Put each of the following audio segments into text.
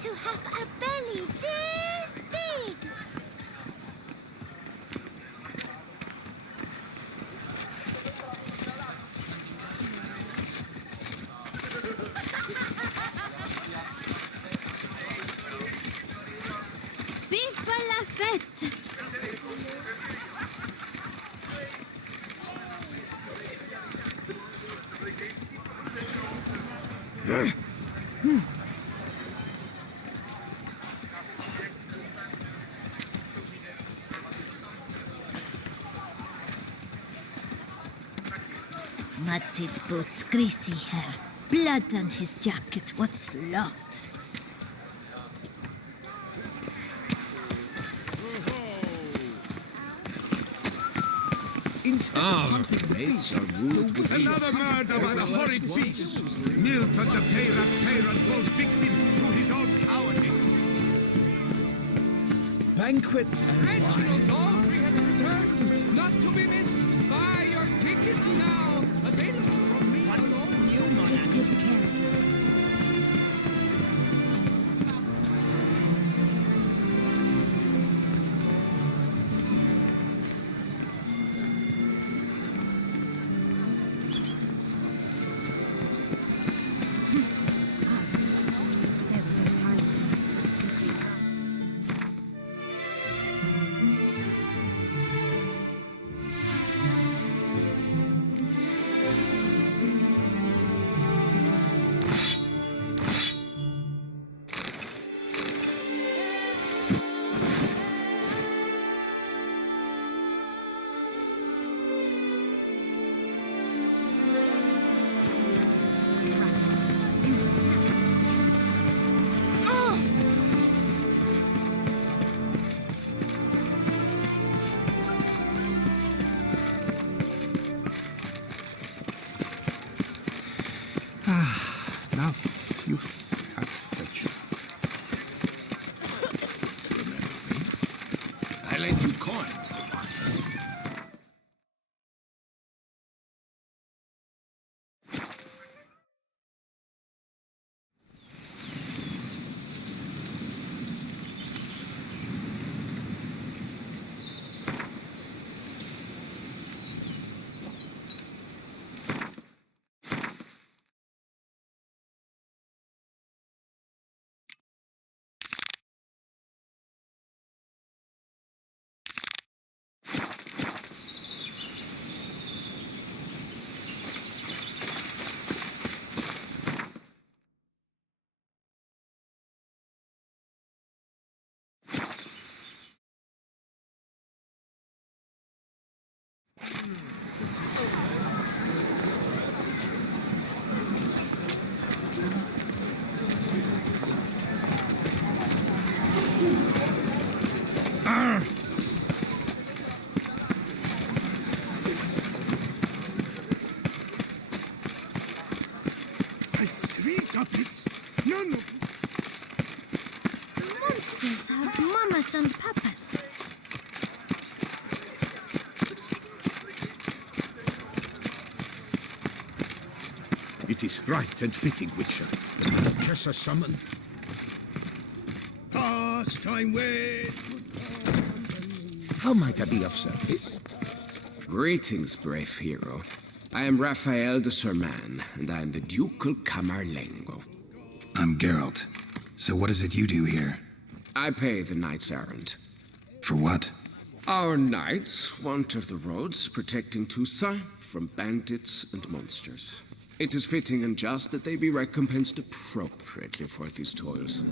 to have a belly this big. Vive la fête! Mutted boots, greasy hair, blood on his jacket. What sloth! Our mates are ruled with Another murder by the horrid beast! Milton the tyrant falls victim to his own cowardice! Banquets and Reginald Aubry has returned, not to be missed. Buy your tickets now. Available from me alone. Take good care of yourself. There was a time when things would simply Now, you had the job. Remember me? I lent you coins. Three puppets? None of monsters have mamas and papas. It is right and fitting, Witcher. Kessa summoned. Pastime way. How might I be of service? Greetings, brave hero. I am Raphael de Serman, and I am the Ducal Camarlengo. I'm Geralt. So what is it you do here? I pay the knights errant. For what? Our knights wander the roads, protecting Toussaint from bandits and monsters. It is fitting and just that they be recompensed appropriately for these toils.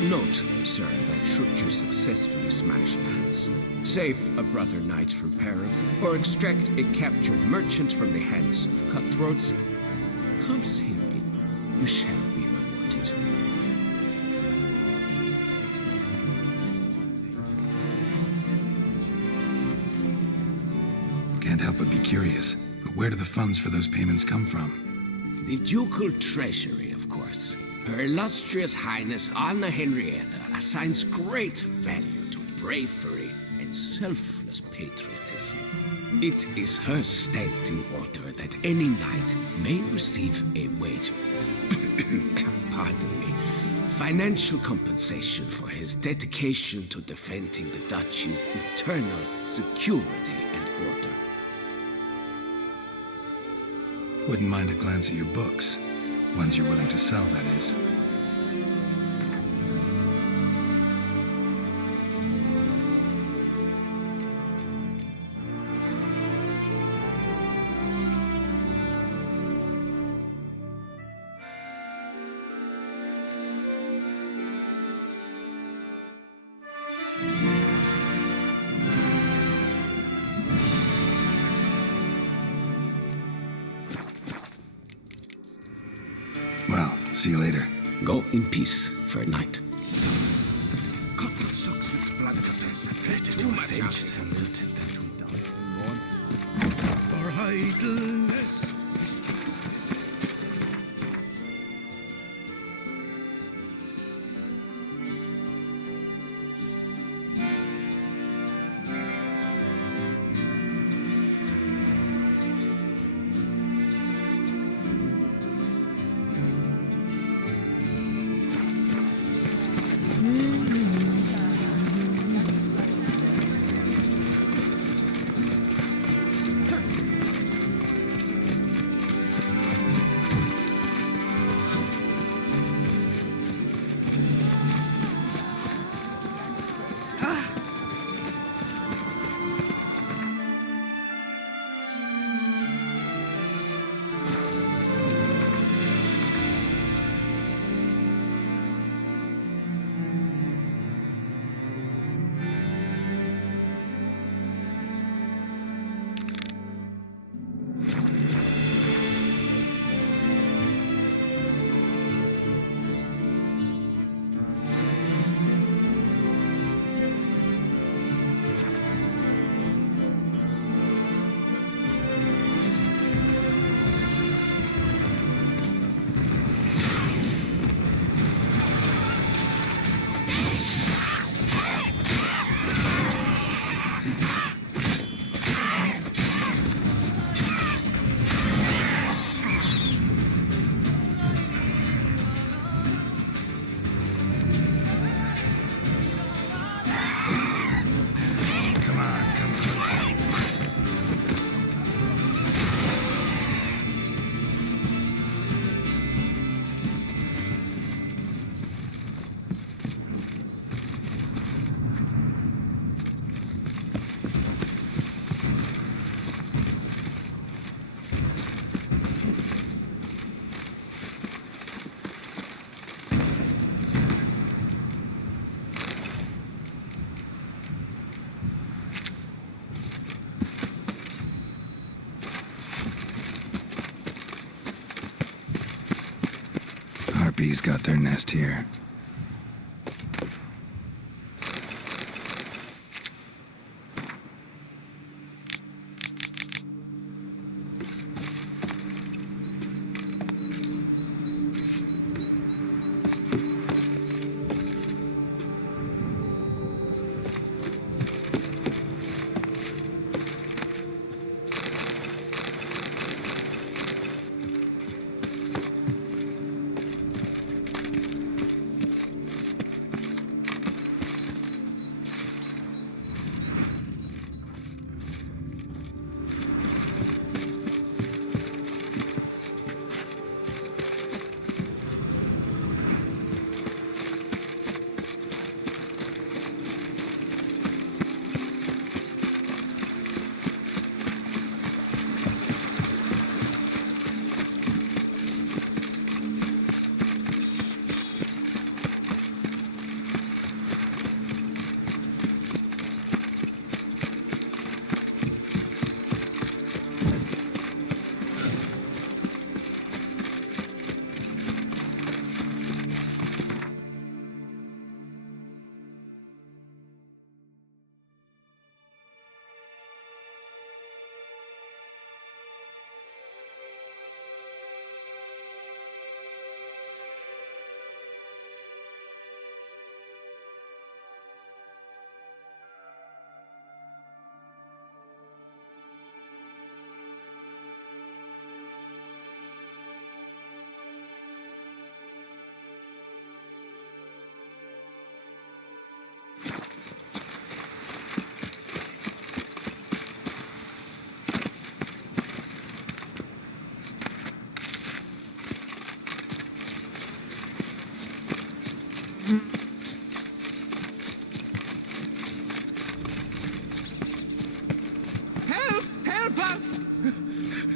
Note, sir, that should you successfully smash hands, save a brother knight from peril, or extract a captured merchant from the hands of cutthroats, consider me, you shall be rewarded. Can't help but be curious. But where do the funds for those payments come from? The ducal treasury, of course. Her illustrious highness Anna Henrietta assigns great value to bravery and selfless patriotism. It is her standing order that any knight may receive a wage, pardon me, financial compensation for his dedication to defending the duchy's internal security and order. Wouldn't mind a glance at your books. Ones you're willing to sell, that is. Well, see you later. Go in peace for a night. Or idleness. Harpies got their nest here.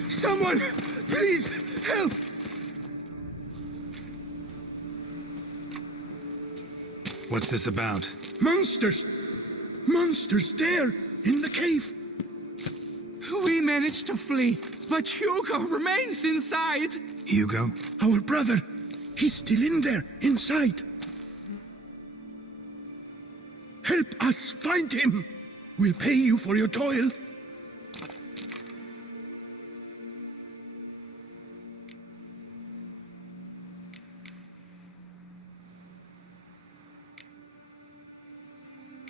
Someone, please, help! What's this about? Monsters! Monsters there, in the cave! We managed to flee, but Hugo remains inside. Hugo? Our brother, he's still in there, inside. Help us find him! We'll pay you for your toil.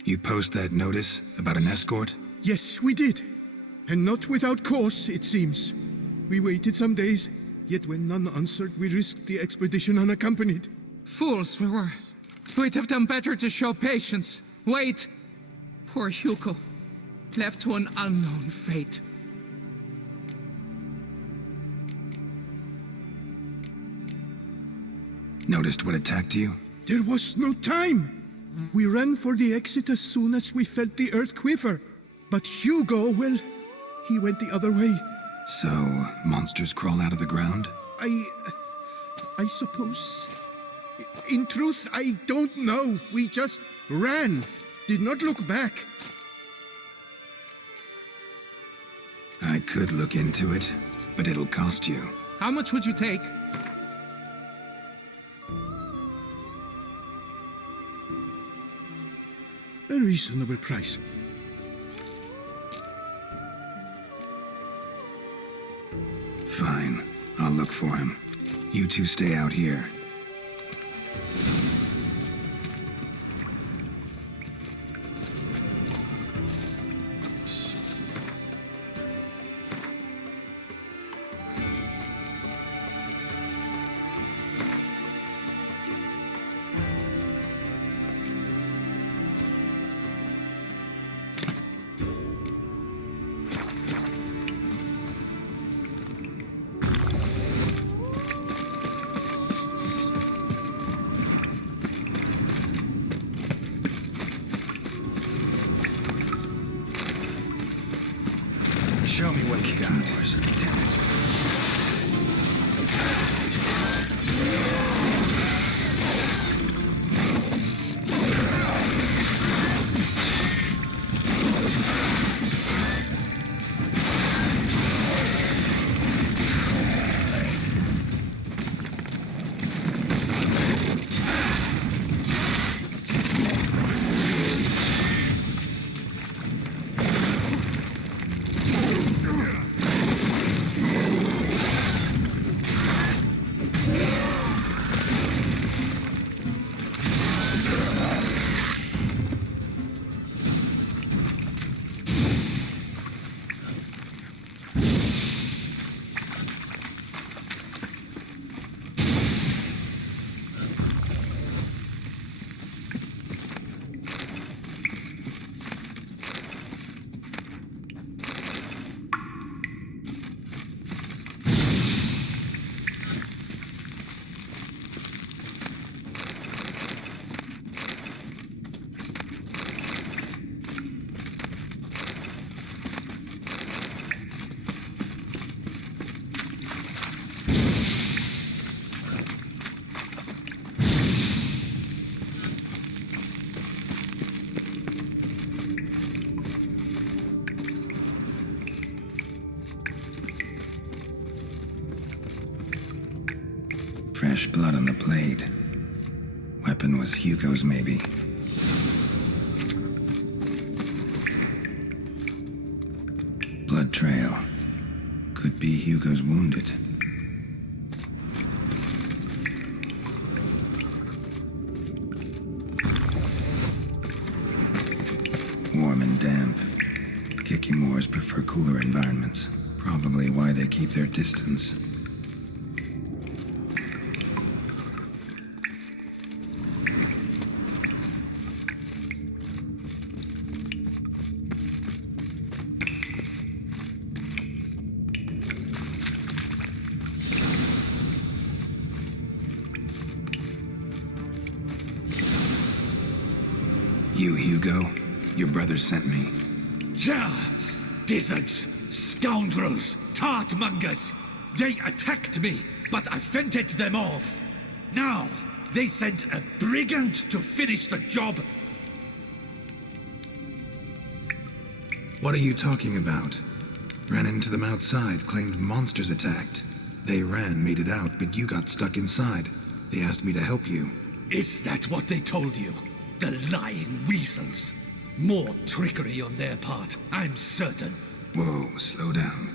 You post that notice about an escort? Yes, we did. And not without cause, it seems. We waited some days, yet when none answered, we risked the expedition unaccompanied. Fools we were. We'd have done better to show patience. Wait. Poor Hugo. Left to an unknown fate. Noticed what attacked you? There was no time. We ran for the exit as soon as we felt the earth quiver. But Hugo, well, he went the other way. So, monsters crawl out of the ground? I suppose. In truth, I don't know. We just ran. Did not look back. I could look into it, but it'll cost you. How much would you take? A reasonable price. Fine. I'll look for him. You two stay out here. Show me what you got. Damn it. Fresh blood on the blade. Weapon was Hugo's, maybe. Blood trail. Could be Hugo's wounded. Warm and damp. Kikimores prefer cooler environments. Probably why they keep their distance. You, Hugo? Your brother sent me. Ja, deserts. Scoundrels! Tartmongers! They attacked me, but I fended them off. Now, they sent a brigand to finish the job. What are you talking about? Ran into them outside, claimed monsters attacked. They ran, made it out, but you got stuck inside. They asked me to help you. Is that what they told you? The lying weasels. More trickery on their part, I'm certain. Whoa, slow down.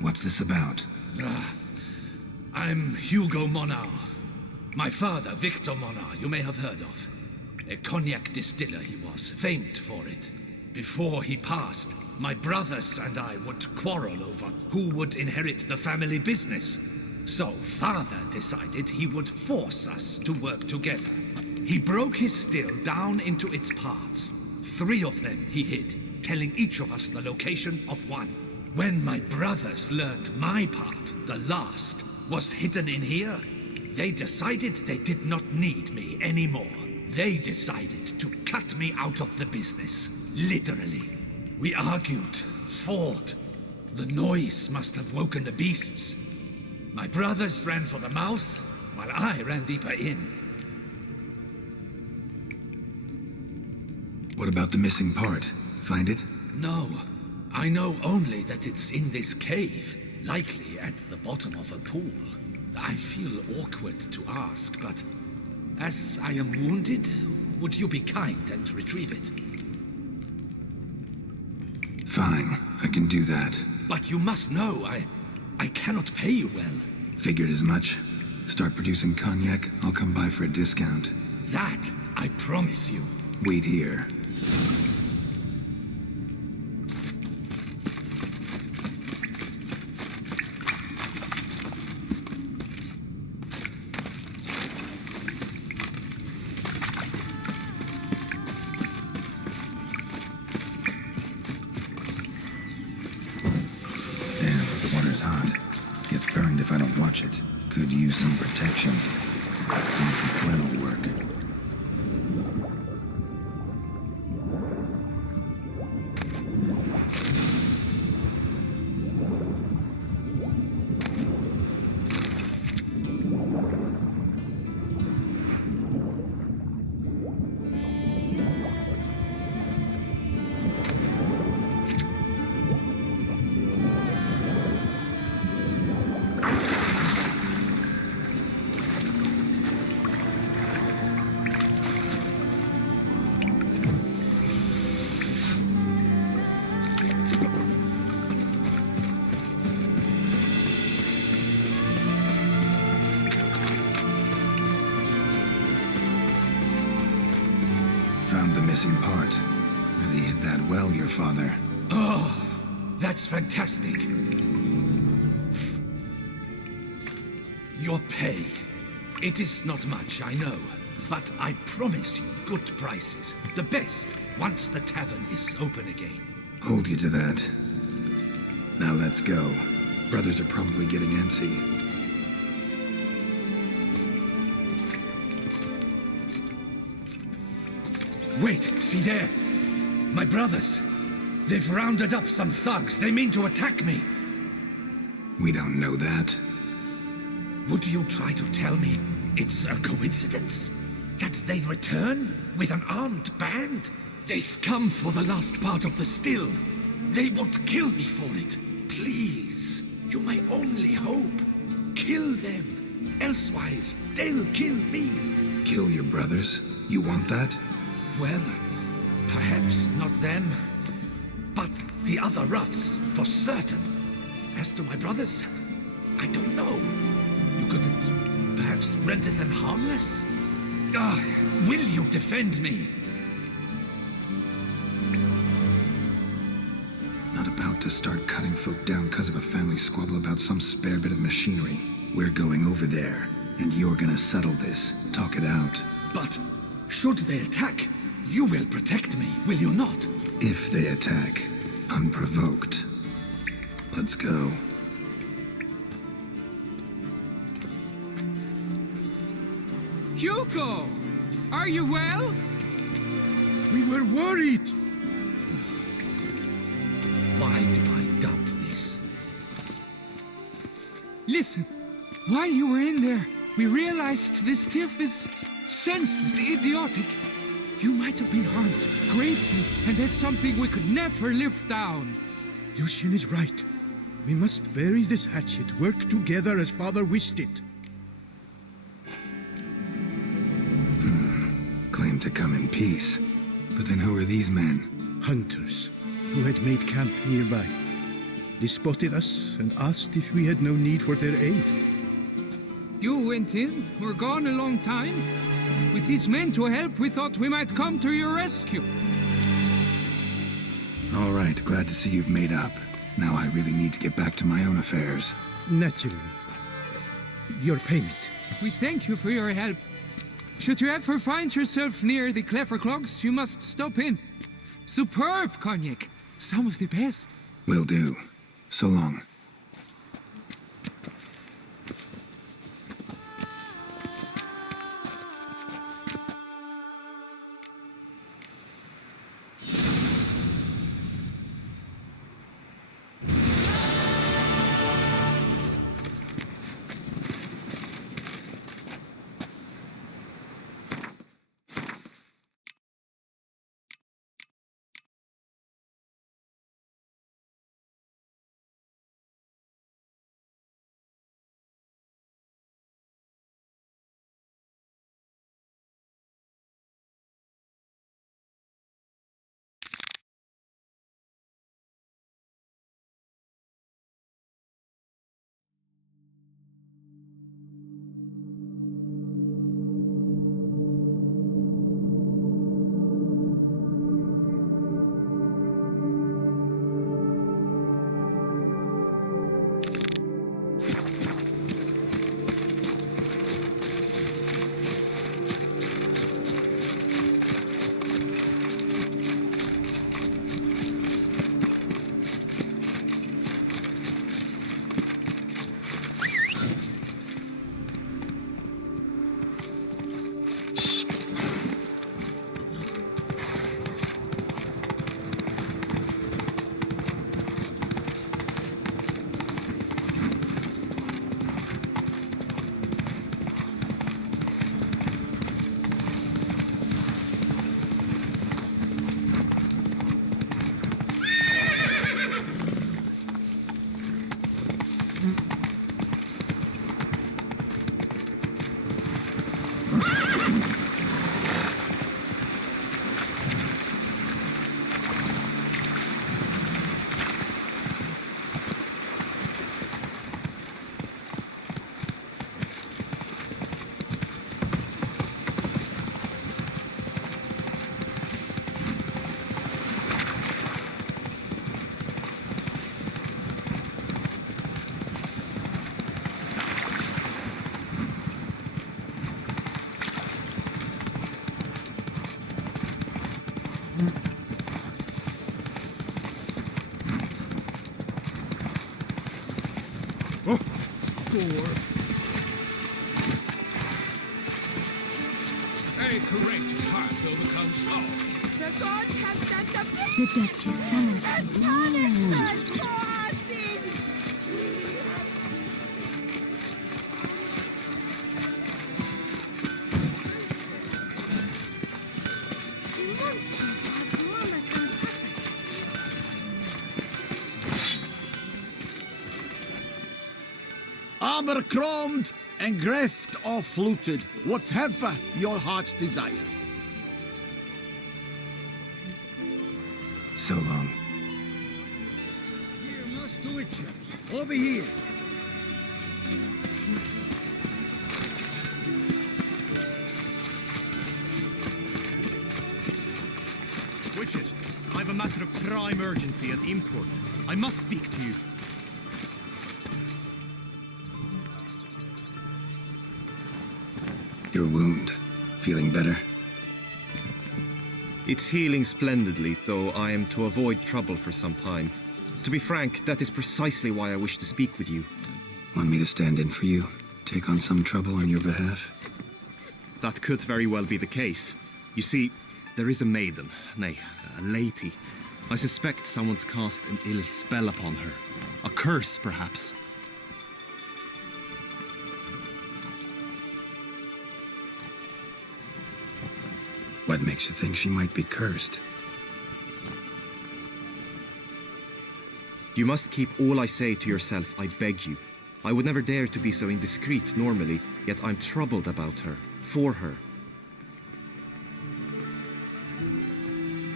What's this about? I'm Hugo Monar. My father, Victor Monar, you may have heard of. A cognac distiller he was, famed for it. Before he passed, my brothers and I would quarrel over who would inherit the family business. So father decided he would force us to work together. He broke his still down into its parts. 3 of them he hid, telling each of us the location of one. When my brothers learned my part, the last, was hidden in here, they decided they did not need me anymore. They decided to cut me out of the business, literally. We argued, fought. The noise must have woken the beasts. My brothers ran for the mouth, while I ran deeper in. What about the missing part? Find it? No, I know only that it's in this cave, likely at the bottom of a pool. I feel awkward to ask, but as I am wounded, would you be kind and retrieve it? Fine, I can do that. But you must know, I cannot pay you well. Figured as much. Start producing cognac, I'll come by for a discount. That I promise you. Wait here. If I don't watch it, could use some protection. That'll work. Found the missing part. Really hit that well, your father. Oh, that's fantastic. Your pay. It is not much, I know. But I promise you good prices. The best, once the tavern is open again. Hold you to that. Now let's go. Brothers are probably getting antsy. Wait, see there? My brothers. They've rounded up some thugs. They mean to attack me. We don't know that. Would you try to tell me it's a coincidence? That they return with an armed band? They've come for the last part of the still. They would kill me for it. Please, you're my only hope. Kill them. Elsewise, they'll kill me. Kill your brothers? You want that? Well, perhaps not them, but the other roughs, for certain. As to my brothers, I don't know. You couldn't perhaps render them harmless? Will you defend me? Not about to start cutting folk down because of a family squabble about some spare bit of machinery. We're going over there, and you're gonna settle this. Talk it out. But should they attack, you will protect me, will you not? If they attack, unprovoked. Let's go. Hugo! Are you well? We were worried. Why do I doubt this? Listen, while you were in there, we realized this tiff is senseless, idiotic. You might have been harmed, gravely, and that's something we could never live down. Lucian is right. We must bury this hatchet, work together as Father wished it. Claimed to come in peace. But then who are these men? Hunters, who had made camp nearby. They spotted us and asked if we had no need for their aid. You went in, were gone a long time. With these men to help, we thought we might come to your rescue. All right, glad to see you've made up. Now I really need to get back to my own affairs. Naturally. Your payment. We thank you for your help. Should you ever find yourself near the Clever Clogs, you must stop in. Superb cognac. Some of the best. Will do. So long. A courageous heart overcomes all. The gods have sent the The Duchess summoned biggest me. punishment for our sins! The monsters have mamas and papas. Abercrombed and greft or fluted, whatever your heart's desire. So long. Here, must do it, chap. Over here. Witches, I have a matter of prime urgency and import. I must speak to you. Your wound. Feeling better? It's healing splendidly, though I am to avoid trouble for some time. To be frank, that is precisely why I wish to speak with you. Want me to stand in for you? Take on some trouble on your behalf? That could very well be the case. You see, there is a maiden, nay, a lady, I suspect someone's cast an ill spell upon her. A curse, perhaps. What makes you think she might be cursed? You must keep all I say to yourself, I beg you. I would never dare to be so indiscreet normally, yet I'm troubled about her, for her.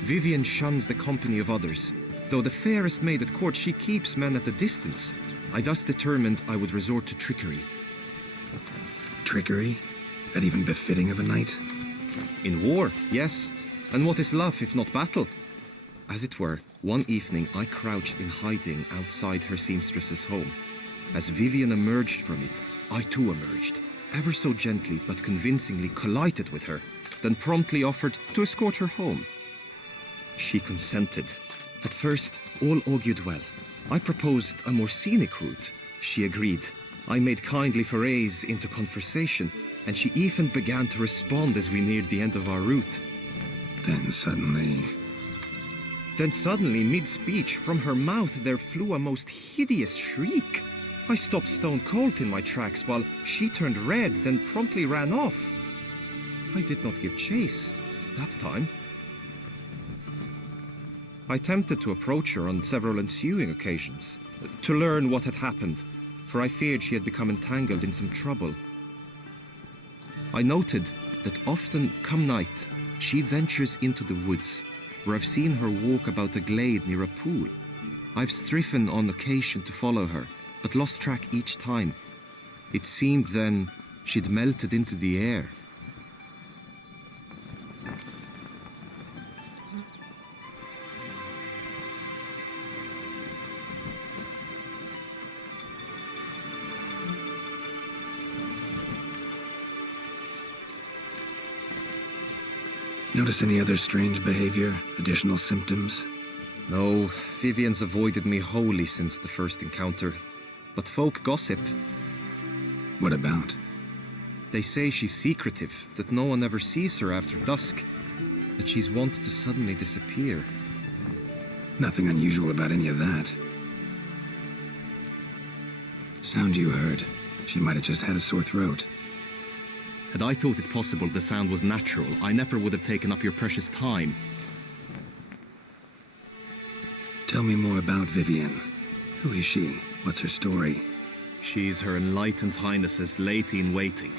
Vivienne shuns the company of others. Though the fairest maid at court, she keeps men at a distance. I thus determined I would resort to trickery. Trickery? That even befitting of a knight? In war, yes. And what is love if not battle? As it were, one evening I crouched in hiding outside her seamstress's home. As Vivienne emerged from it, I too emerged, ever so gently but convincingly collided with her, then promptly offered to escort her home. She consented. At first, all augured well. I proposed a more scenic route. She agreed. I made kindly forays into conversation, and she even began to respond as we neared the end of our route. Then suddenly, mid-speech, from her mouth there flew a most hideous shriek. I stopped stone cold in my tracks while she turned red, then promptly ran off. I did not give chase that time. I attempted to approach her on several ensuing occasions, to learn what had happened, for I feared she had become entangled in some trouble. I noted that often, come night, she ventures into the woods, where I've seen her walk about a glade near a pool. I've striven on occasion to follow her, but lost track each time. It seemed then she'd melted into the air. notice any other strange behavior, additional symptoms? No, Vivienne's avoided me wholly since the first encounter. But folk gossip. What about? They say she's secretive, that no one ever sees her after dusk, that she's wont to suddenly disappear. Nothing unusual about any of that. Sound you heard. She might have just had a sore throat. Had I thought it possible the sound was natural, I never would have taken up your precious time. Tell me more about Vivienne. Who is she? What's her story? She's Her Enlightened Highness's lady-in-waiting.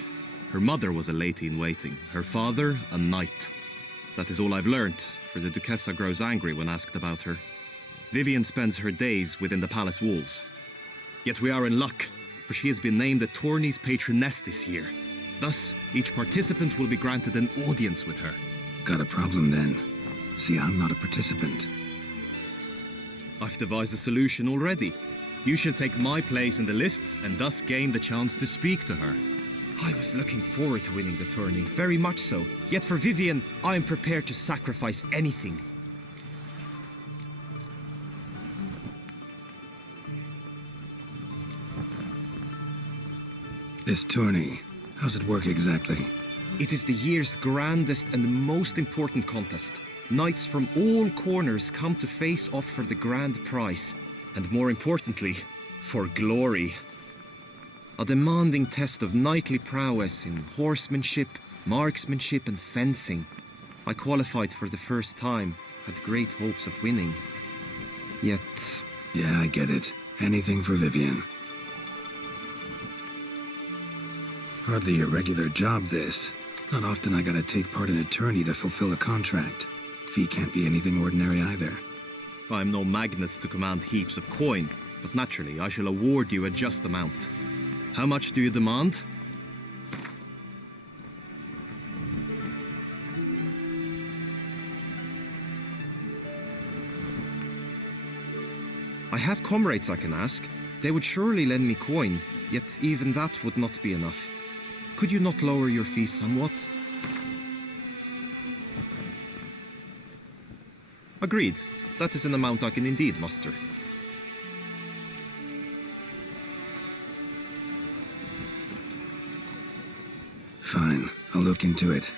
Her mother was a lady-in-waiting, her father a knight. That is all I've learnt, for the Duchessa grows angry when asked about her. Vivienne spends her days within the palace walls. Yet we are in luck, for she has been named the tourney's patroness this year. Thus, each participant will be granted an audience with her. Got a problem then. See, I'm not a participant. I've devised a solution already. You shall take my place in the lists and thus gain the chance to speak to her. I was looking forward to winning the tourney, very much so. Yet for Vivienne, I am prepared to sacrifice anything. This tourney, how's it work exactly? It is the year's grandest and most important contest. Knights from all corners come to face off for the grand prize. And more importantly, for glory. A demanding test of knightly prowess in horsemanship, marksmanship and fencing. I qualified for the first time, had great hopes of winning. Yet... Yeah, I get it. Anything for Vivienne. Hardly a regular job, this. Not often I gotta take part in a tourney to fulfill a contract. Fee can't be anything ordinary either. I'm no magnet to command heaps of coin, but naturally I shall award you a just amount. How much do you demand? I have comrades I can ask. They would surely lend me coin, yet even that would not be enough. Could you not lower your fees somewhat? Agreed. That is an amount I can indeed muster. Fine, I'll look into it.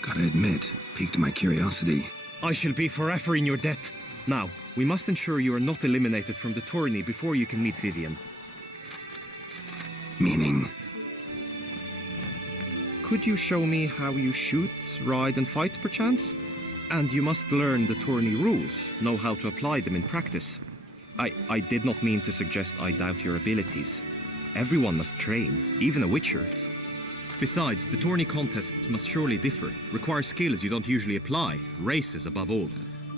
Gotta admit, piqued my curiosity. I shall be forever in your debt. Now, we must ensure you are not eliminated from the tourney before you can meet Vivian. Meaning? Could you show me how you shoot, ride, and fight, perchance? And you must learn the tourney rules, know how to apply them in practice. I did not mean to suggest I doubt your abilities. Everyone must train, even a witcher. Besides, the tourney contests must surely differ, require skills you don't usually apply, races above all.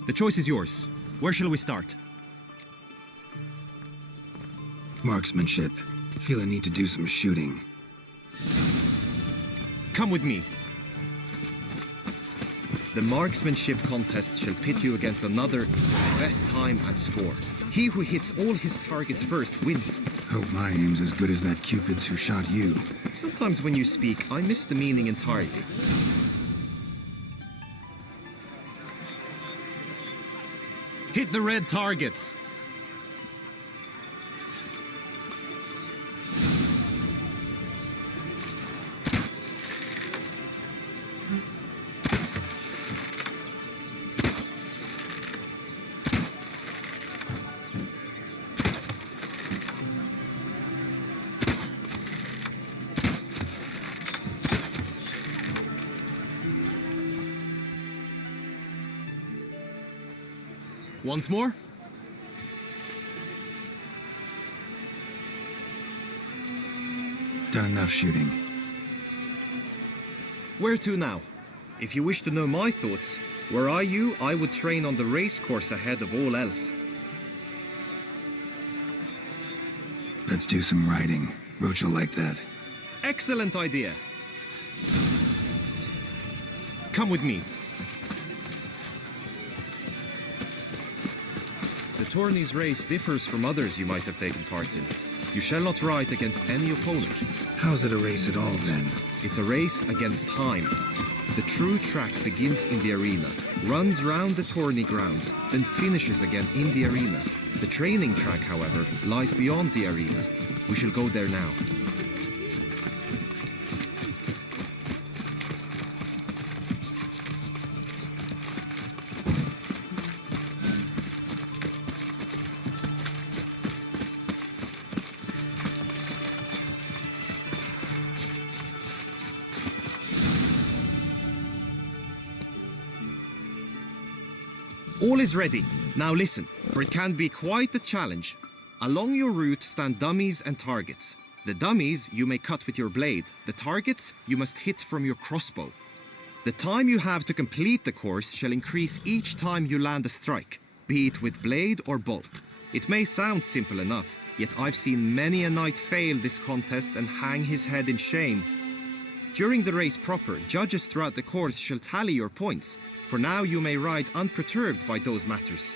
The choice is yours. Where shall we start? Marksmanship. Feel a need to do some shooting. Come with me. The marksmanship contest shall pit you against another best time and score. He who hits all his targets first wins. Hope my aim's as good as that Cupid's who shot you. Sometimes when you speak, I miss the meaning entirely. Hit the red targets. Once more? Done enough shooting. Where to now? If you wish to know my thoughts, were I you, I would train on the race course ahead of all else. Let's do some riding. Roach will like that. Excellent idea. Come with me. The tourney's race differs from others you might have taken part in. You shall not ride against any opponent. How's it a race at all, then? It's a race against time. The true track begins in the arena, runs round the tourney grounds, then finishes again in the arena. The training track, however, lies beyond the arena. We shall go there now. All is ready. Now listen, for it can be quite a challenge. Along your route stand dummies and targets. The dummies you may cut with your blade. The targets you must hit from your crossbow. The time you have to complete the course shall increase each time you land a strike, be it with blade or bolt. It may sound simple enough, yet I've seen many a knight fail this contest and hang his head in shame. During the race proper, judges throughout the course shall tally your points. For now you may ride unperturbed by those matters.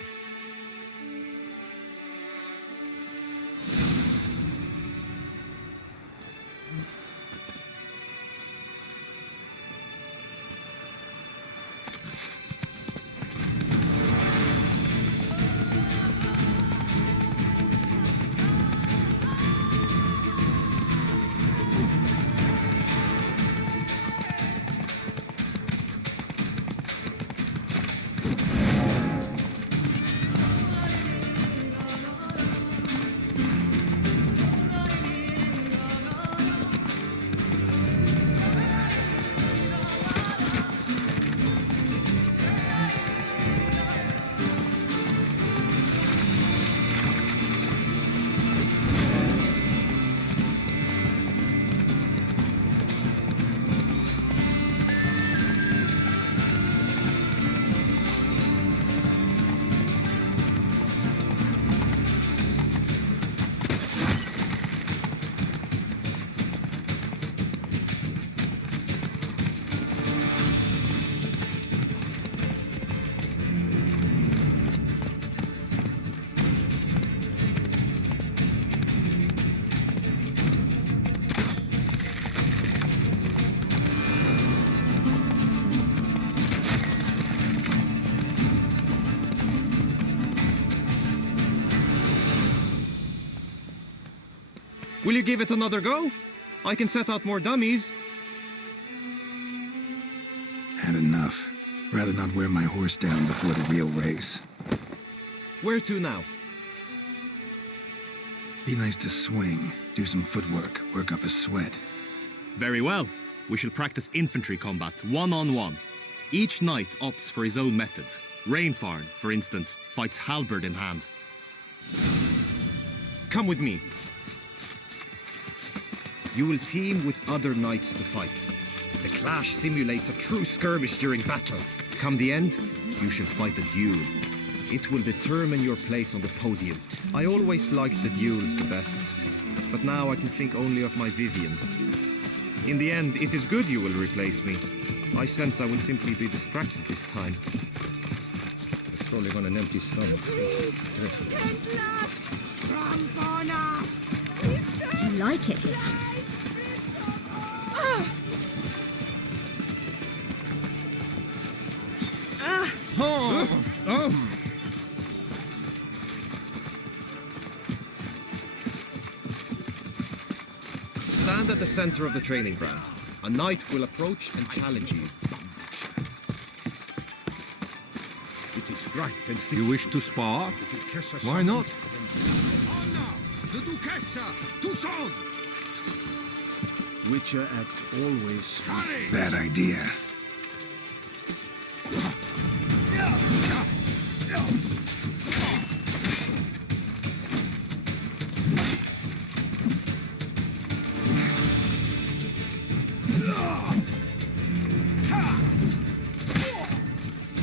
Will you give it another go? I can set out more dummies. Had enough. Rather not wear my horse down before the real race. Where to now? Be nice to swing, do some footwork, work up a sweat. Very well. We shall practice infantry combat, one-on-one. Each knight opts for his own method. Rainfarn, for instance, fights halberd in hand. Come with me. You will team with other knights to fight. The clash simulates a true skirmish during battle. Come the end, you shall fight a duel. It will determine your place on the podium. I always liked the duels the best, but now I can think only of my Vivian. In the end, it is good you will replace me. I sense I will simply be distracted this time. It's probably got an empty stomach. Get lost, Rampana! Do you like it here? Stand at the center of the training ground. A knight will approach and challenge you. It is right and fit. You wish to spar? Why not? The Duchessa! Toussaint! Witcher act always. Bad idea.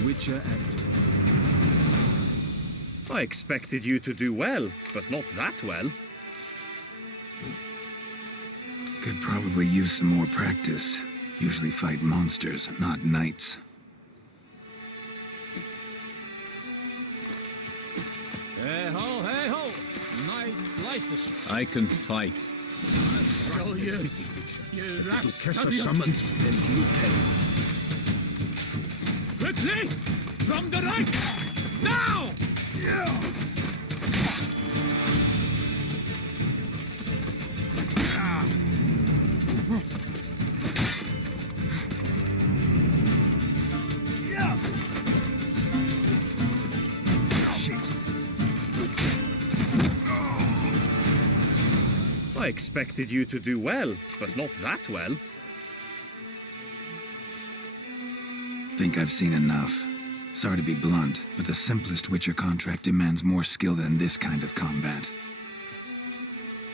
Witcher act. I expected you to do well, but not that well. Could probably use some more practice. Usually fight monsters, not knights. Hey ho, hey ho! My life is... I can fight. Show you. You Duchessa summoned, then you came. Quickly! From the right! Now! I expected you to do well, but not that well. Think I've seen enough. Sorry to be blunt, but the simplest Witcher contract demands more skill than this kind of combat.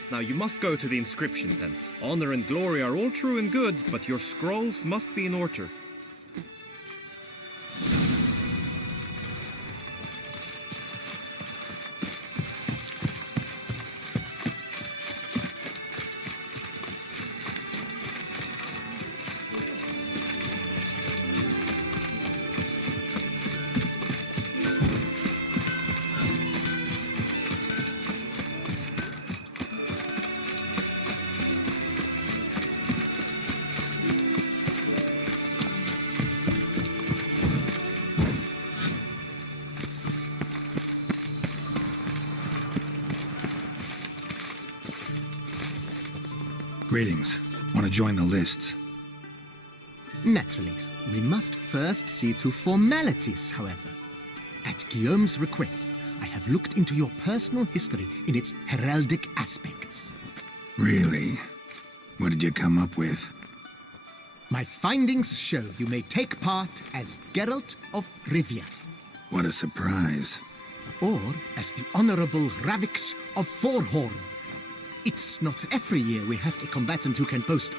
Now you must go to the inscription tent. Honor and glory are all true and good, but your scrolls must be in order. Greetings. Want to join the lists? Naturally, we must first see to formalities, however. At Guillaume's request, I have looked into your personal history in its heraldic aspects. Really? What did you come up with? My findings show you may take part as Geralt of Rivia, What a surprise. or as the Honorable Ravix of Forhorn. It's not every year we have a combatant who can boast